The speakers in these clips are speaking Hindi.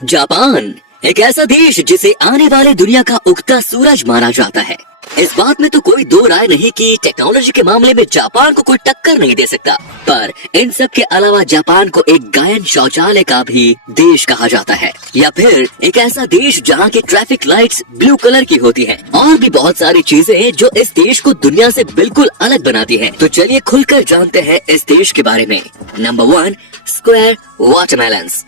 जापान एक ऐसा देश जिसे आने वाले दुनिया का उगता सूरज माना जाता है। इस बात में तो कोई दो राय नहीं कि टेक्नोलॉजी के मामले में जापान को कोई टक्कर नहीं दे सकता। पर इन सब के अलावा जापान को एक गायन शौचालय का भी देश कहा जाता है, या फिर एक ऐसा देश जहाँ की ट्रैफिक लाइट्स ब्लू कलर की होती हैं। और भी बहुत सारी चीजें हैं जो इस देश को दुनिया से बिल्कुल अलग बनाती हैं। तो चलिए खुलकर जानते हैं इस देश के बारे में। Number 1, square watermelons.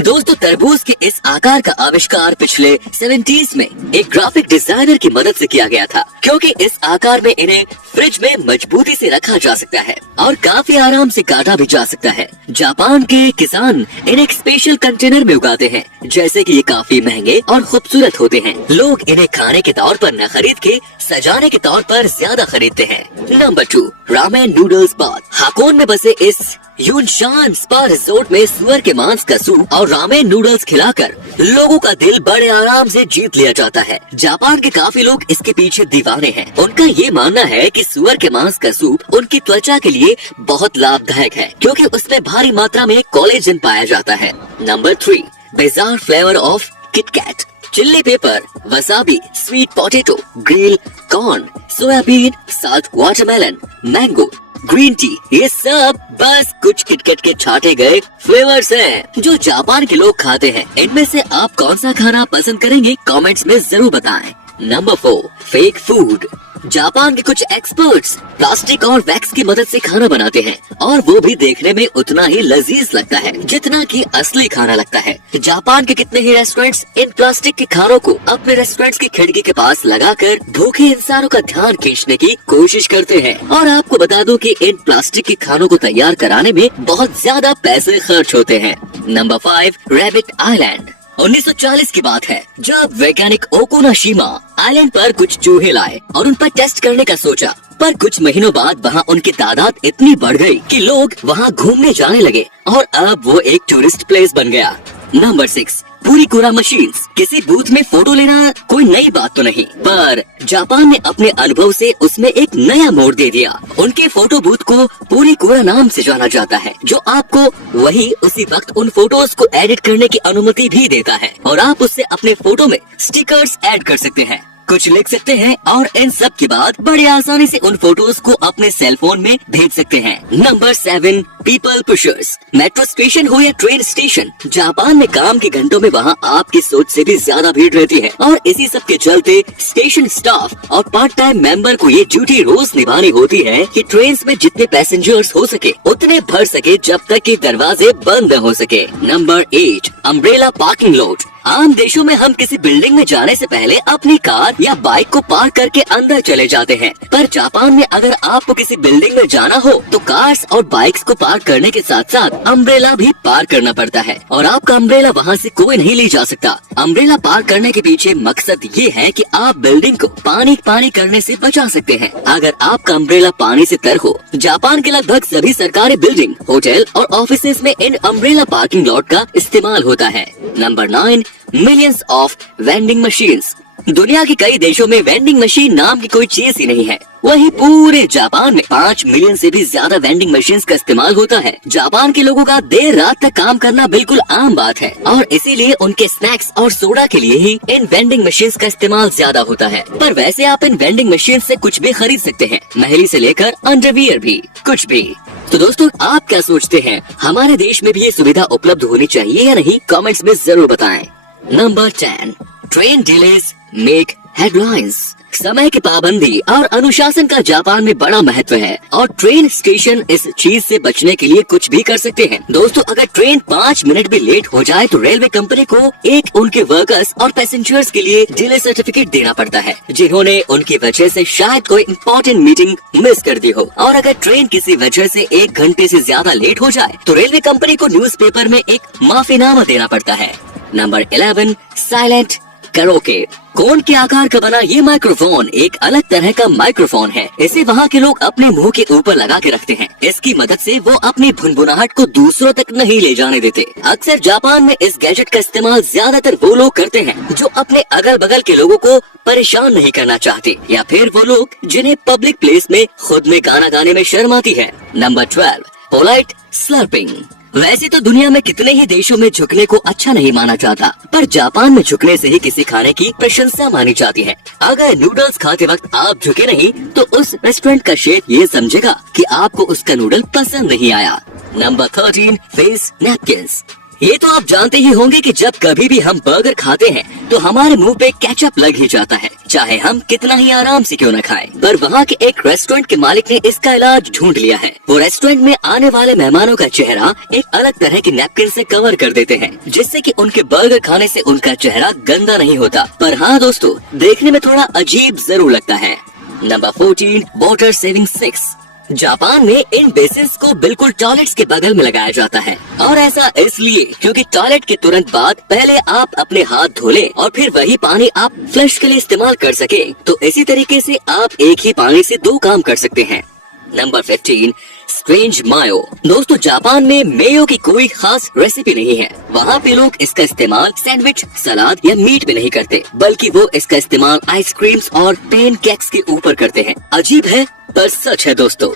दोस्तों, तरबूज के इस आकार का आविष्कार पिछले 70s में एक ग्राफिक डिजाइनर की मदद से किया गया था, क्योंकि इस आकार में इन्हें फ्रिज में मजबूती से रखा जा सकता है और काफी आराम से काटा भी जा सकता है। जापान के किसान इन्हें एक स्पेशल कंटेनर में उगाते हैं, जैसे कि ये काफी महंगे और खूबसूरत होते हैं। लोग इन्हें खाने के तौर पर न खरीद के सजाने के तौर पर ज्यादा खरीदते हैं। Number 2, ramen noodles bath. Hakone में बसे इस यूनशान स्पा रिजोर्ट में सुअर के मांस का सूप और रामेन नूडल्स खिलाकर लोगों का दिल बड़े आराम से जीत लिया जाता है। जापान के काफी लोग इसके पीछे दीवाने हैं। उनका ये मानना है कि सुअर के मांस का सूप उनकी त्वचा के लिए बहुत लाभदायक है, क्योंकि उसमें भारी मात्रा में कोलेजन पाया जाता है। Number 3, bizarre flavour of KitKat. Chilli paper, wasabi, sweet potato, grill corn, soybean, salt watermelon, mango, green tea, ये सब बस कुछ किटकैट के छाटे गए फ्लेवर्स हैं जो जापान के लोग खाते हैं। इनमें से आप कौन सा खाना पसंद करेंगे कमेंट्स में जरूर बताएं। Number 4, fake food. जापान के कुछ एक्सपर्ट्स प्लास्टिक और वैक्स की मदद से खाना बनाते हैं, और वो भी देखने में उतना ही लजीज लगता है जितना कि असली खाना लगता है। जापान के कितने ही रेस्टोरेंट्स इन प्लास्टिक के खानों को अपने रेस्टोरेंट्स की खिड़की के पास लगाकर भूखे इंसानों का ध्यान खींचने की कोशिश करते हैं। और आपको बता दूं कि इन प्लास्टिक के खानों को तैयार कराने में बहुत ज्यादा पैसे खर्च होते हैं। Number 5, rabbit island. 1940 की बात है, जब वैज्ञानिक ओकुनाशिमा आइलैंड पर कुछ चूहे लाए और उन पर टेस्ट करने का सोचा। पर कुछ महीनों बाद वहाँ उनकी तादाद इतनी बढ़ गई कि लोग वहाँ घूमने जाने लगे और अब वो एक टूरिस्ट प्लेस बन गया। Number 6, Purikura machines. किसी बूथ में फोटो लेना कोई नई बात तो नहीं, पर जापान ने अपने अनुभव से उसमें एक नया मोड़ दे दिया। उनके फोटो बूथ को पुरीकुरा नाम से जाना जाता है, जो आपको वही उसी वक्त उन फोटोज को एडिट करने की अनुमति भी देता है, और आप उससे अपने फोटो में स्टिकर्स ऐड कर सकते हैं, कुछ लिख सकते हैं, और इन सब के बाद बड़ी आसानी से उन फोटोज को अपने सेल फोन में भेज सकते हैं। Number 7, people pushers. Metro station हो या ट्रेन स्टेशन, जापान में काम के घंटों में वहाँ आपकी सोच से भी ज्यादा भीड़ रहती है, और इसी सब के चलते स्टेशन स्टाफ और पार्ट टाइम मेंबर को ये ड्यूटी रोज निभानी होती है कि ट्रेन में जितने पैसेंजर्स हो सके उतने भर सके, जब तक कि दरवाजे बंद न हो सके। Number 8, umbrella parking lot. आम देशों में हम किसी बिल्डिंग में जाने से पहले अपनी कार या बाइक को पार्क करके अंदर चले जाते हैं, पर जापान में अगर आपको किसी बिल्डिंग में जाना हो तो कार्स और बाइक्स को पार्क करने के साथ साथ अम्ब्रेला भी पार्क करना पड़ता है, और आपका अम्ब्रेला वहाँ से कोई नहीं ले जा सकता। अम्ब्रेला पार्क करने के पीछे मकसद ये है कि आप बिल्डिंग को पानी करने से बचा सकते हैं अगर आपका अम्ब्रेला पानी से तर हो। जापान के लगभग सभी सरकारी बिल्डिंग, होटल और ऑफिसेज में इन अम्ब्रेला पार्किंग लॉट का इस्तेमाल होता है। Number 9, millions of vending machines. दुनिया के कई देशों में वेंडिंग मशीन नाम की कोई चीज ही नहीं है, वही पूरे जापान में 5 मिलियन से भी ज्यादा वेंडिंग मशीन्स का इस्तेमाल होता है। जापान के लोगों का देर रात तक काम करना बिल्कुल आम बात है, और इसीलिए उनके स्नैक्स और सोडा के लिए ही इन वेंडिंग मशीन्स का इस्तेमाल ज्यादा होता है। पर वैसे आप इन वेंडिंग मशीन से कुछ भी खरीद सकते हैं, महली से लेकर अंडरवियर भी, कुछ भी। तो दोस्तों, आप क्या सोचते हैं, हमारे देश में भी ये सुविधा उपलब्ध होनी चाहिए या नहीं, कमेंट्स में जरूर बताएं। Number 10, train delays make headlines. समय की पाबंदी और अनुशासन का जापान में बड़ा महत्व है, और ट्रेन स्टेशन इस चीज से बचने के लिए कुछ भी कर सकते हैं। दोस्तों, अगर ट्रेन 5 मिनट भी लेट हो जाए तो रेलवे कंपनी को एक उनके वर्कर्स और पैसेंजर्स के लिए डिले सर्टिफिकेट देना पड़ता है, जिन्होंने उनकी वजह से शायद कोई इम्पोर्टेंट मीटिंग मिस कर दी हो। और अगर ट्रेन किसी वजह से 1 घंटे से ज्यादा लेट हो जाए तो रेलवे कंपनी को न्यूज़पेपर में एक माफीनामा देना पड़ता है। Number 11, silent karaoke. कोन के आकार का बना ये माइक्रोफोन एक अलग तरह का माइक्रोफोन है। इसे वहाँ के लोग अपने मुंह के ऊपर लगा के रखते हैं। इसकी मदद से वो अपनी भुनभुनाहट को दूसरों तक नहीं ले जाने देते। अक्सर जापान में इस गैजेट का इस्तेमाल ज्यादातर वो लोग करते हैं जो अपने अगल बगल के लोगों को परेशान नहीं करना चाहते, या फिर वो लोग जिन्हें पब्लिक प्लेस में खुद में गाना गाने में शर्म आती है। Number 12, polite slurping. वैसे तो दुनिया में कितने ही देशों में झुकने को अच्छा नहीं माना जाता, पर जापान में झुकने से ही किसी खाने की प्रशंसा मानी जाती है। अगर नूडल्स खाते वक्त आप झुके नहीं तो उस रेस्टोरेंट का शेफ ये समझेगा कि आपको उसका नूडल पसंद नहीं आया। Number 13, face napkins. ये तो आप जानते ही होंगे कि जब कभी भी हम बर्गर खाते हैं तो हमारे मुंह पे केचप लग ही जाता है, चाहे हम कितना ही आराम से क्यों न खाएं। पर वहाँ के एक रेस्टोरेंट के मालिक ने इसका इलाज ढूंढ लिया है। वो रेस्टोरेंट में आने वाले मेहमानों का चेहरा एक अलग तरह की नैपकिन से कवर कर देते हैं, जिससे कि उनके बर्गर खाने से उनका चेहरा गंदा नहीं होता। पर हाँ दोस्तों, देखने में थोड़ा अजीब जरूर लगता है। Number 14, water saving sinks. Japan में इन बेसिन्स को बिल्कुल टॉयलेट्स के बगल में लगाया जाता है, और ऐसा इसलिए क्योंकि टॉयलेट के तुरंत बाद पहले आप अपने हाथ धो लें और फिर वही पानी आप फ्लश के लिए इस्तेमाल कर सके। तो इसी तरीके से आप एक ही पानी से 2 काम कर सकते हैं। नंबर 15, स्ट्रेंज मायो। दोस्तों, जापान में मेयो की कोई खास रेसिपी नहीं है। वहाँ पे लोग इसका इस्तेमाल सैंडविच, सलाद या मीट में नहीं करते, बल्कि वो इसका इस्तेमाल आइसक्रीम्स और पेन केक्स के ऊपर करते हैं। अजीब है पर सच है दोस्तों।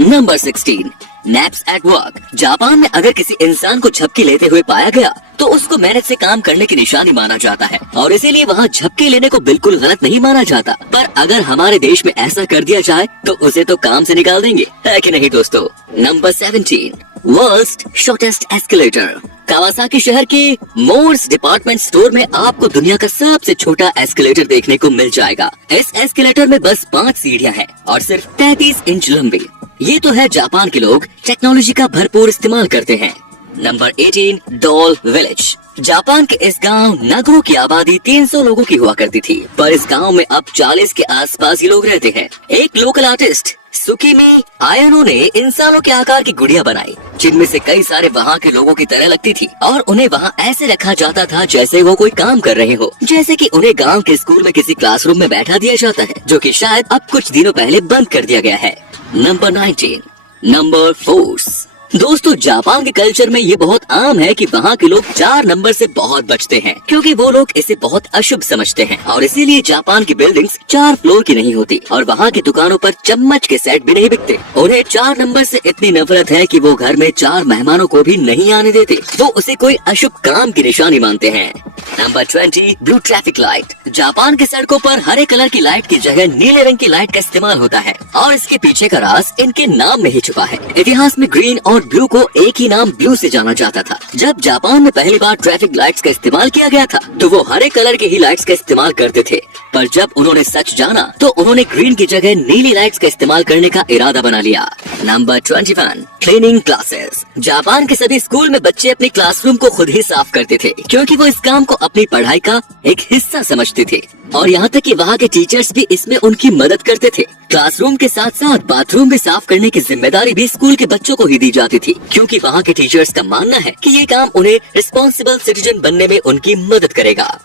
Number 16, naps at work. Japan में अगर किसी इंसान को झपकी लेते हुए पाया गया तो उसको मेहनत से काम करने की निशानी माना जाता है, और इसीलिए वहाँ झपकी लेने को बिल्कुल गलत नहीं माना जाता। पर अगर हमारे देश में ऐसा कर दिया जाए तो उसे तो काम से निकाल देंगे, है कि नहीं दोस्तों। Number 17, world's shortest escalator. Kawasaki शहर के मोर्स डिपार्टमेंट स्टोर में आपको दुनिया का सबसे छोटा एस्केलेटर देखने को मिल जाएगा। इस एस्केलेटर में बस 5 सीढ़ियाँ हैं और सिर्फ 33 इंच लंबी। ये तो है जापान के लोग टेक्नोलॉजी का भरपूर इस्तेमाल करते हैं। Number 18, doll village. जापान के इस गांव नागो की आबादी 300 लोगों की हुआ करती थी, पर इस गांव में अब 40 के आसपास ही लोग रहते हैं। एक लोकल आर्टिस्ट सुकीमी आयानो ने इंसानों के आकार की गुड़िया बनाई, जिनमें से कई सारे वहाँ के लोगों की तरह लगती थी, और उन्हें वहाँ ऐसे रखा जाता था जैसे वो कोई काम कर रहे हो, जैसे कि उन्हें गांव के स्कूल में किसी क्लासरूम में बैठा दिया जाता है, जो कि शायद अब कुछ दिनों पहले बंद कर दिया गया है। Number 19, number force. दोस्तों, जापान के कल्चर में ये बहुत आम है कि वहाँ के लोग 4 नंबर से बहुत बचते हैं, क्योंकि वो लोग इसे बहुत अशुभ समझते हैं, और इसीलिए जापान की बिल्डिंग्स 4 फ्लोर की नहीं होती, और वहाँ की दुकानों पर चम्मच के सेट भी नहीं बिकते। उन्हें 4 नंबर से इतनी नफरत है कि वो घर में 4 मेहमानों को भी नहीं आने देते। वो उसे कोई अशुभ काम की निशानी मानते हैं। Number 20, blue traffic light. Japan के सड़कों पर हरे कलर की लाइट की जगह नीले रंग की लाइट का इस्तेमाल होता है, और इसके पीछे का राज इनके नाम में ही छुपा है। इतिहास में ग्रीन और ब्लू को एक ही नाम ब्लू से जाना जाता था। जब जापान में पहली बार ट्रैफिक लाइट्स का इस्तेमाल किया गया था तो वो हरे कलर के ही लाइट्स का इस्तेमाल करते थे, पर जब उन्होंने सच जाना तो उन्होंने ग्रीन की जगह नीली लाइट्स का इस्तेमाल करने का इरादा बना लिया। Number 21, cleaning classes. जापान के सभी स्कूल में बच्चे अपने क्लासरूम को खुद ही साफ करते थे, क्योंकि वो इस काम को अपनी पढ़ाई का एक हिस्सा समझते थे, और यहाँ तक कि वहाँ के टीचर्स भी इसमें उनकी मदद करते थे। क्लासरूम के साथ साथ बाथरूम भी साफ करने की जिम्मेदारी भी स्कूल के बच्चों को ही दी जाती थी, क्योंकि वहाँ के टीचर्स का मानना है कि ये काम उन्हें रिस्पॉन्सिबल सिटीजन बनने में उनकी मदद करेगा।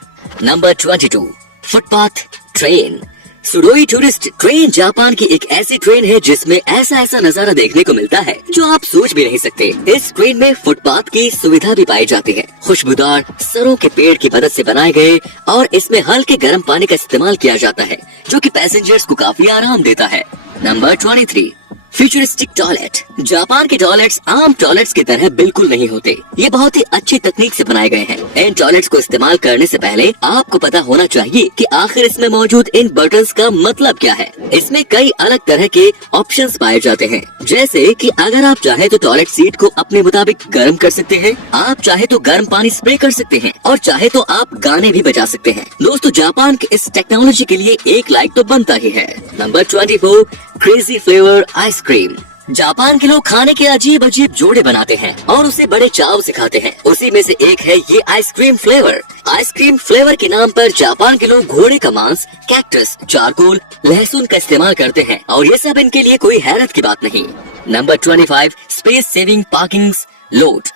Number 22, footpath train. सुडोई टूरिस्ट ट्रेन जापान की एक ऐसी ट्रेन है जिसमें ऐसा नजारा देखने को मिलता है जो आप सोच भी नहीं सकते। इस ट्रेन में फुटपाथ की सुविधा भी पाई जाती है। खुशबूदार सरों के पेड़ की मदद से बनाए गए, और इसमें हल्के गर्म पानी का इस्तेमाल किया जाता है, जो कि पैसेंजर्स को काफी आराम देता है। Number 23, futuristic toilet. जापान के टॉयलेट्स आम टॉयलेट्स की तरह बिल्कुल नहीं होते। ये बहुत ही अच्छी तकनीक से बनाए गए हैं। इन टॉयलेट्स को इस्तेमाल करने से पहले आपको पता होना चाहिए कि आखिर इसमें मौजूद इन बटन्स का मतलब क्या है। इसमें कई अलग तरह के ऑप्शंस पाए जाते हैं, जैसे कि अगर आप चाहे तो टॉयलेट सीट को अपने मुताबिक गर्म कर सकते हैं, आप चाहे तो गर्म पानी स्प्रे कर सकते हैं, और चाहे तो आप गाने भी बजा सकते हैं। दोस्तों, जापान के इस टेक्नोलॉजी के लिए एक लाइक तो बनता ही है। Number 24, crazy flavour ice cream. Japan के लोग खाने के अजीब जोड़े बनाते हैं और उसे बड़े चाव से खाते हैं। उसी में से एक है ये आइसक्रीम फ्लेवर। आइसक्रीम फ्लेवर के नाम पर जापान के लोग घोड़े का मांस, कैक्टस, चारकोल, लहसुन का इस्तेमाल करते हैं, और ये सब इनके लिए कोई हैरत की बात नहीं। Number 25, space saving parking load.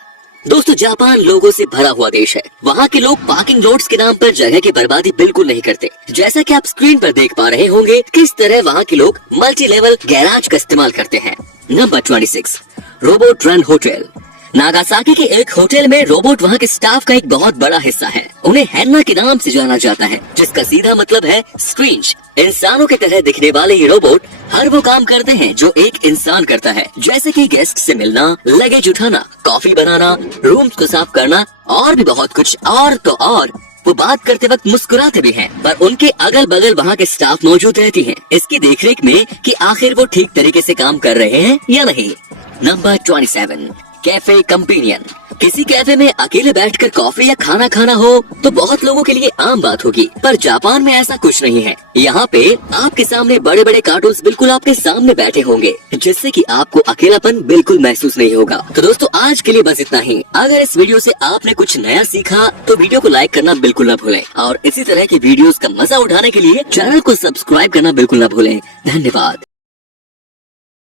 दोस्तों, जापान लोगों से भरा हुआ देश है। वहाँ के लोग पार्किंग लोट्स के नाम पर जगह की बर्बादी बिल्कुल नहीं करते। जैसा कि आप स्क्रीन पर देख पा रहे होंगे किस तरह वहाँ के लोग मल्टी लेवल गैराज का इस्तेमाल करते हैं। Number 26, robot run hotel. Nagasaki के एक होटल में रोबोट वहाँ के स्टाफ का एक बहुत बड़ा हिस्सा है। उन्हें हैन्ना के नाम से जाना जाता है, जिसका सीधा मतलब है स्ट्रेंज। इंसानों की तरह दिखने वाले ये रोबोट हर वो काम करते हैं जो एक इंसान करता है, जैसे कि गेस्ट से मिलना, लगेज उठाना, कॉफी बनाना, रूम्स को साफ करना और भी बहुत कुछ। और तो और वो बात करते वक्त मुस्कुराते भी हैं, पर उनके अगल बगल वहाँ के स्टाफ मौजूद रहती हैं, इसकी देखरेख में कि आखिर वो ठीक तरीके से काम कर रहे हैं या नहीं। Number 27, cafe companion. किसी कैफे में अकेले बैठकर कॉफी या खाना खाना हो तो बहुत लोगों के लिए आम बात होगी, पर जापान में ऐसा कुछ नहीं है। यहाँ पे आपके सामने बड़े बड़े कार्टून्स बिल्कुल आपके सामने बैठे होंगे, जिससे कि आपको अकेलापन बिल्कुल महसूस नहीं होगा। तो दोस्तों आज के लिए बस इतना ही। अगर इस वीडियो से आपने कुछ नया सीखा तो वीडियो को लाइक करना बिल्कुल न भूलें, और इसी तरह की वीडियोस का मजा उठाने के लिए चैनल को सब्सक्राइब करना बिल्कुल न भूलें। धन्यवाद।